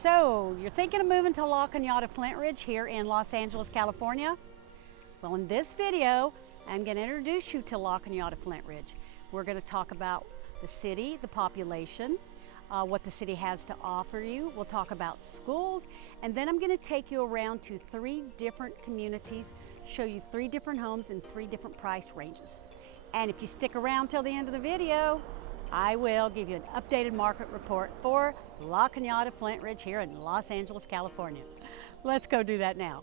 So, you're thinking of moving to La Cañada Flintridge here in Los Angeles, California? Well, in this video, I'm going to introduce you to La Cañada Flintridge. We're going to talk about the city, the population, what the city has to offer you. We'll talk about schools, and then I'm going to take you around to 3 different communities, show you 3 different homes in 3 different price ranges. And if you stick around till the end of the video, I will give you an updated market report for La Cañada Flintridge here in Los Angeles, California. Let's go do that now.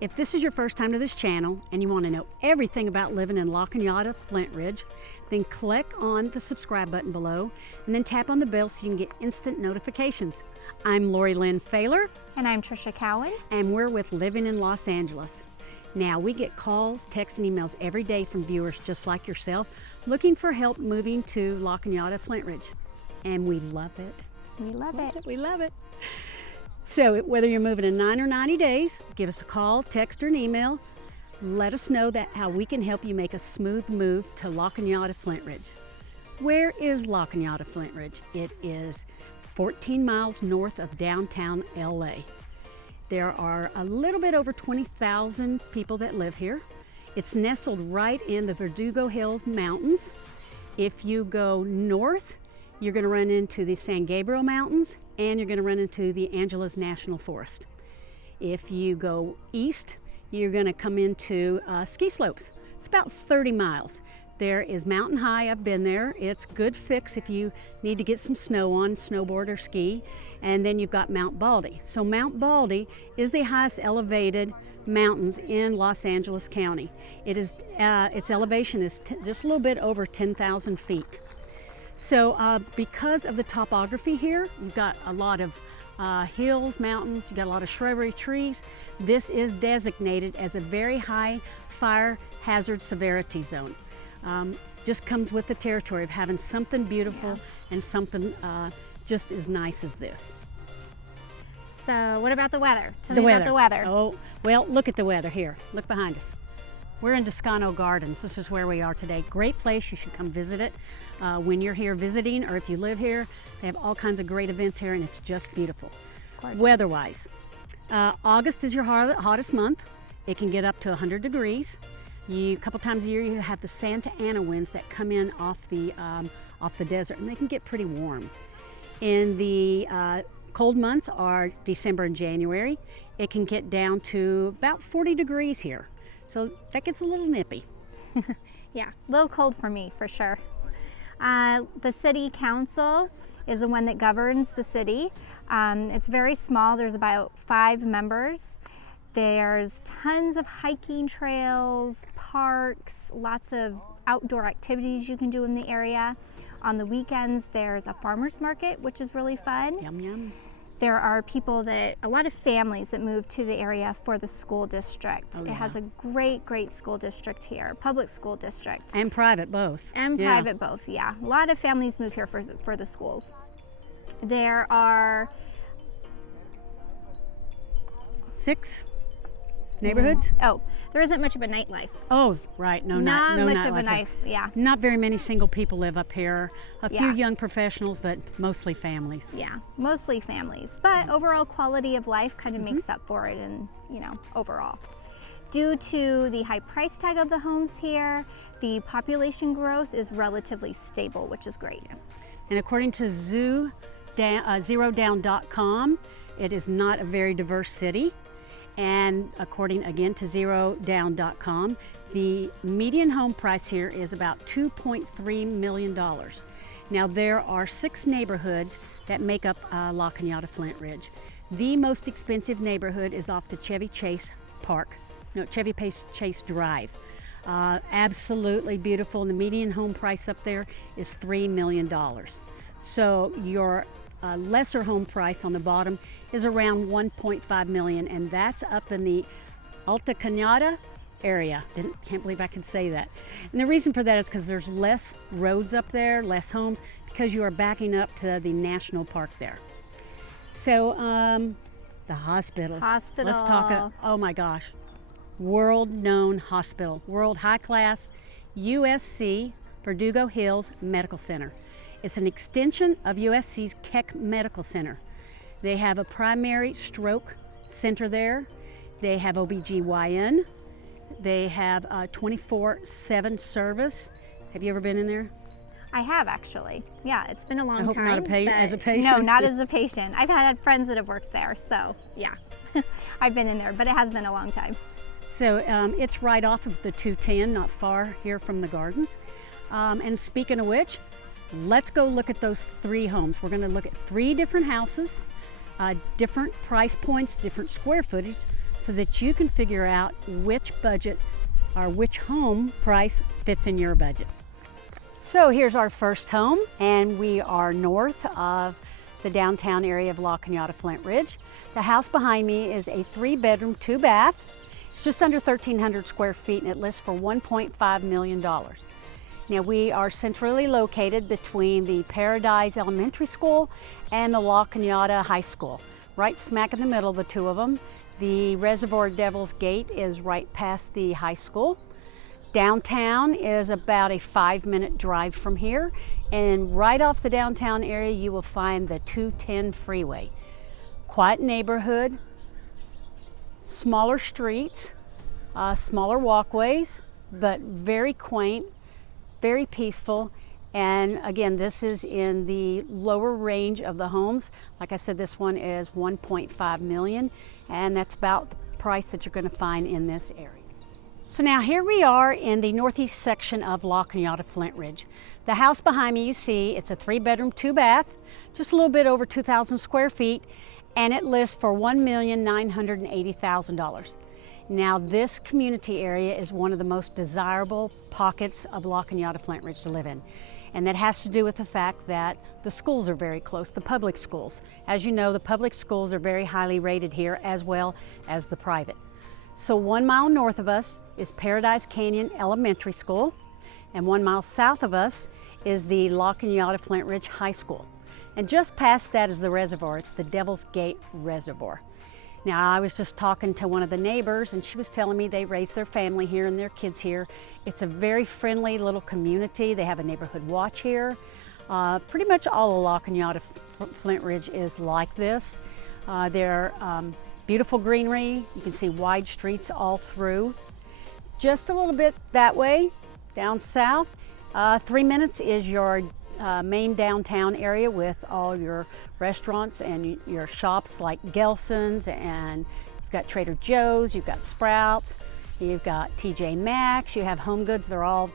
If this is your first time to this channel and you want to know everything about living in La Cañada Flintridge, then click on the subscribe button below and then tap on the bell so you can get instant notifications. I'm Lori Lynn Failer. And I'm Trisha Cowan. And we're with Living in Los Angeles. Now, we get calls, texts, and emails every day from viewers just like yourself looking for help moving to La Cañada Flintridge. And we love it. We love it. We love it. So whether you're moving in 9 or 90 days, give us a call, text, or an email. Let us know how we can help you make a smooth move to La Cañada Flintridge. Where is La Cañada Flintridge? It is 14 miles north of downtown LA. There are a little bit over 20,000 people that live here. It's nestled right in the Verdugo Hills Mountains. If you go north, you're going to run into the San Gabriel Mountains, and you're going to run into the Angeles National Forest. If you go east, you're going to come into ski slopes. It's about 30 miles. There is Mountain High. I've been there. It's a good fix if you need to get some snow on, snowboard or ski. And then you've got Mount Baldy. So Mount Baldy is the highest elevated mountains in Los Angeles County. It is, its elevation is just a little bit over 10,000 feet. So because of the topography here, you've got a lot of hills, mountains, you've got a lot of shrubbery, trees. This is designated as a very high fire hazard severity zone. Just comes with the territory of having something beautiful and something just as nice as this. So what about the weather? Tell me about the weather. Oh, well, look at the weather here. Look behind us. We're in Descanso Gardens. This is where we are today. Great place. You should come visit it when you're here visiting, or if you live here. They have all kinds of great events here, and it's just beautiful. Weather-wise, August is your hottest month. It can get up to 100 degrees. A couple times a year, you have the Santa Ana winds that come in off the desert, and they can get pretty warm. In the cold months are December and January. It can get down to about 40 degrees here. So that gets a little nippy. Yeah, a little cold for me, for sure. The city council is the one that governs the city. It's very small. There's about 5 members. There's tons of hiking trails, parks, lots of outdoor activities you can do in the area. On the weekends, there's a farmer's market, which is really fun. Yum, yum. There are a lot of families that move to the area for the school district. Oh, yeah. It has a great school district here, public school district. And private both. And private both, yeah. A lot of families move here for the schools. There are 6 neighborhoods? Oh, there isn't much of a nightlife. Oh, right. No Not no much of a nightlife. night, yeah. Not very many single people live up here. A few Yeah. young professionals, but mostly families. Yeah, mostly families. But overall quality of life kind of makes up for it, and overall. Due to the high price tag of the homes here, the population growth is relatively stable, which is great. And according to zerodown.com, it is not a very diverse city. And according again to zerodown.com, the median home price here is about $2.3 million. Now there are 6 neighborhoods that make up La Cañada Flintridge. The most expensive neighborhood is off the Chevy Chase Drive. Absolutely beautiful. The median home price up there is $3 million. So your lesser home price on the bottom is around $1.5 million, and that's up in the Alta Cañada area. Can't believe I can say that. And the reason for that is because there's less roads up there, less homes, because you are backing up to the national park there. So The hospitals. Hospital. Let's talk, oh my gosh. World-known hospital, world high-class USC Verdugo Hills Medical Center. It's an extension of USC's Keck Medical Center. They have a primary stroke center there. They have OBGYN. They have a 24/7 service. Have you ever been in there? I have, actually. Yeah, it's been a long time. I hope not as a but- patient. No, not as a patient. I've had friends that have worked there, so yeah. I've been in there, but it has been a long time. So it's right off of the 210, not far here from the gardens. And speaking of which, let's go look at those 3 homes. We're going to look at 3 different houses, different price points, different square footage, so that you can figure out which budget or which home price fits in your budget. So here's our first home, and we are north of the downtown area of La Cañada Flintridge. The house behind me is a 3-bedroom, 2-bath. It's just under 1,300 square feet, and it lists for $1.5 million. Now, we are centrally located between the Paradise Elementary School and the La Cañada High School, right smack in the middle of the 2 of them. The Reservoir Devil's Gate is right past the high school. Downtown is about a 5-minute drive from here, and right off the downtown area you will find the 210 freeway. Quiet neighborhood, smaller streets, smaller walkways, but very quaint, very peaceful. And again, this is in the lower range of the homes. Like I said, this one is 1.5 million, and that's about the price that you're going to find in this area. So now here we are in the northeast section of La Cañada Flintridge. The house behind me, you see, it's a 3-bedroom, 2-bath, just a little bit over 2,000 square feet, and it lists for $1,980,000. Now, this community area is one of the most desirable pockets of La Cañada Flintridge to live in. And that has to do with the fact that the schools are very close, the public schools. As you know, the public schools are very highly rated here, as well as the private. So 1 mile north of us is Paradise Canyon Elementary School, and 1 mile south of us is the La Cañada Flintridge High School. And just past that is the reservoir. It's the Devil's Gate Reservoir. Now, I was just talking to one of the neighbors, and she was telling me they raise their family here and their kids here. It's a very friendly little community. They have a neighborhood watch here. Pretty much all of La Cañada Flintridge is like this. They're beautiful greenery. You can see wide streets all through. Just a little bit that way, down south, 3 minutes is your main downtown area with all your restaurants and your shops like Gelson's, and you've got Trader Joe's, you've got Sprouts, you've got TJ Maxx, you have Home Goods. They're all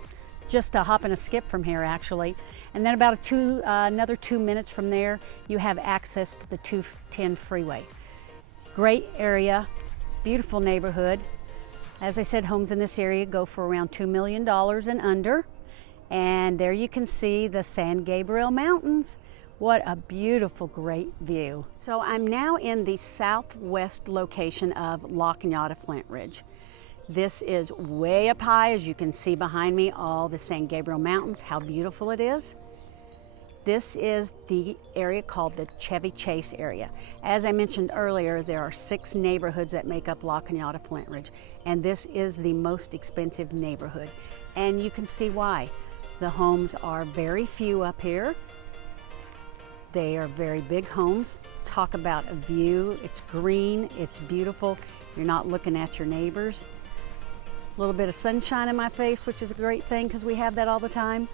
just a hop and a skip from here, actually. And then about another 2 minutes from there, you have access to the 210 freeway. Great area, beautiful neighborhood. As I said, homes in this area go for around $2 million and under. And there you can see the San Gabriel Mountains. What a beautiful, great view. So I'm now in the southwest location of La Cañada Flintridge. This is way up high, as you can see behind me, all the San Gabriel Mountains, how beautiful it is. This is the area called the Chevy Chase area. As I mentioned earlier, there are 6 neighborhoods that make up La Cañada Flintridge, and this is the most expensive neighborhood. And you can see why. The homes are very few up here. They are very big homes. Talk about a view. It's green, it's beautiful. You're not looking at your neighbors. A little bit of sunshine in my face, which is a great thing because we have that all the time.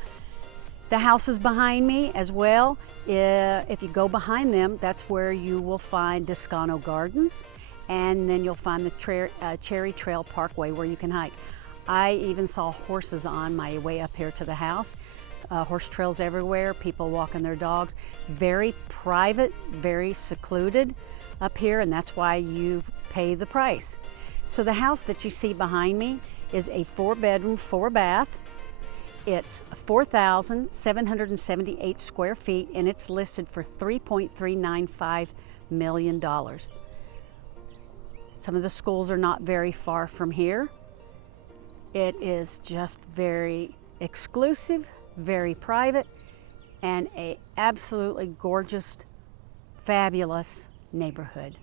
The houses behind me as well, if you go behind them, that's where you will find Descanso Gardens, and then you'll find the Cherry Trail Parkway where you can hike. I even saw horses on my way up here to the house. Horse trails everywhere, people walking their dogs. Very private, very secluded up here, and that's why you pay the price. So the house that you see behind me is a 4-bedroom, 4-bath. It's 4,778 square feet, and it's listed for $3.395 million. Some of the schools are not very far from here. It is just very exclusive, very private, and an absolutely gorgeous, fabulous neighborhood.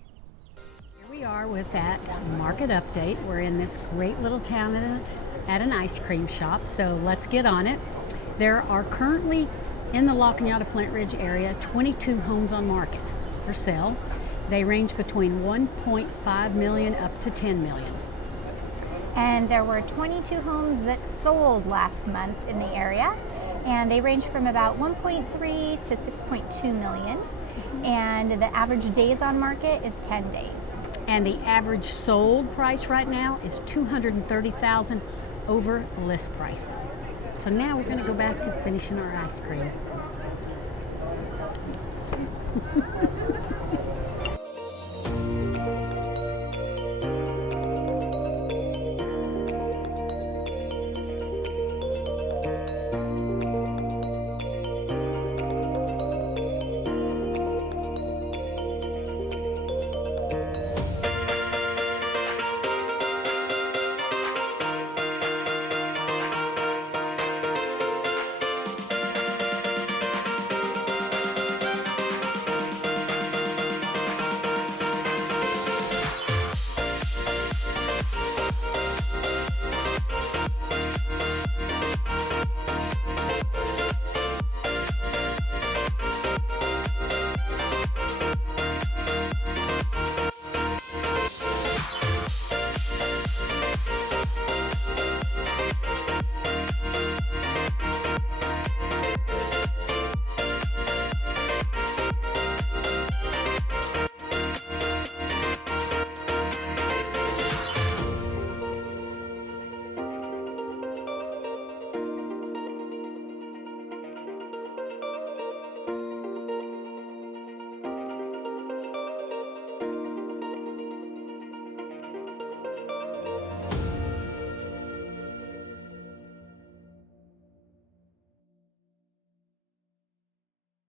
We are with that market update. We're in this great little town at an ice cream shop, so let's get on it. There are currently in the La Cañada Flintridge area 22 homes on market for sale. They range between 1.5 million up to 10 million. And there were 22 homes that sold last month in the area, and they range from about 1.3 to 6.2 million. And the average days on market is 10 days. And the average sold price right now is $230,000 over list price. So now we're going to go back to finishing our ice cream.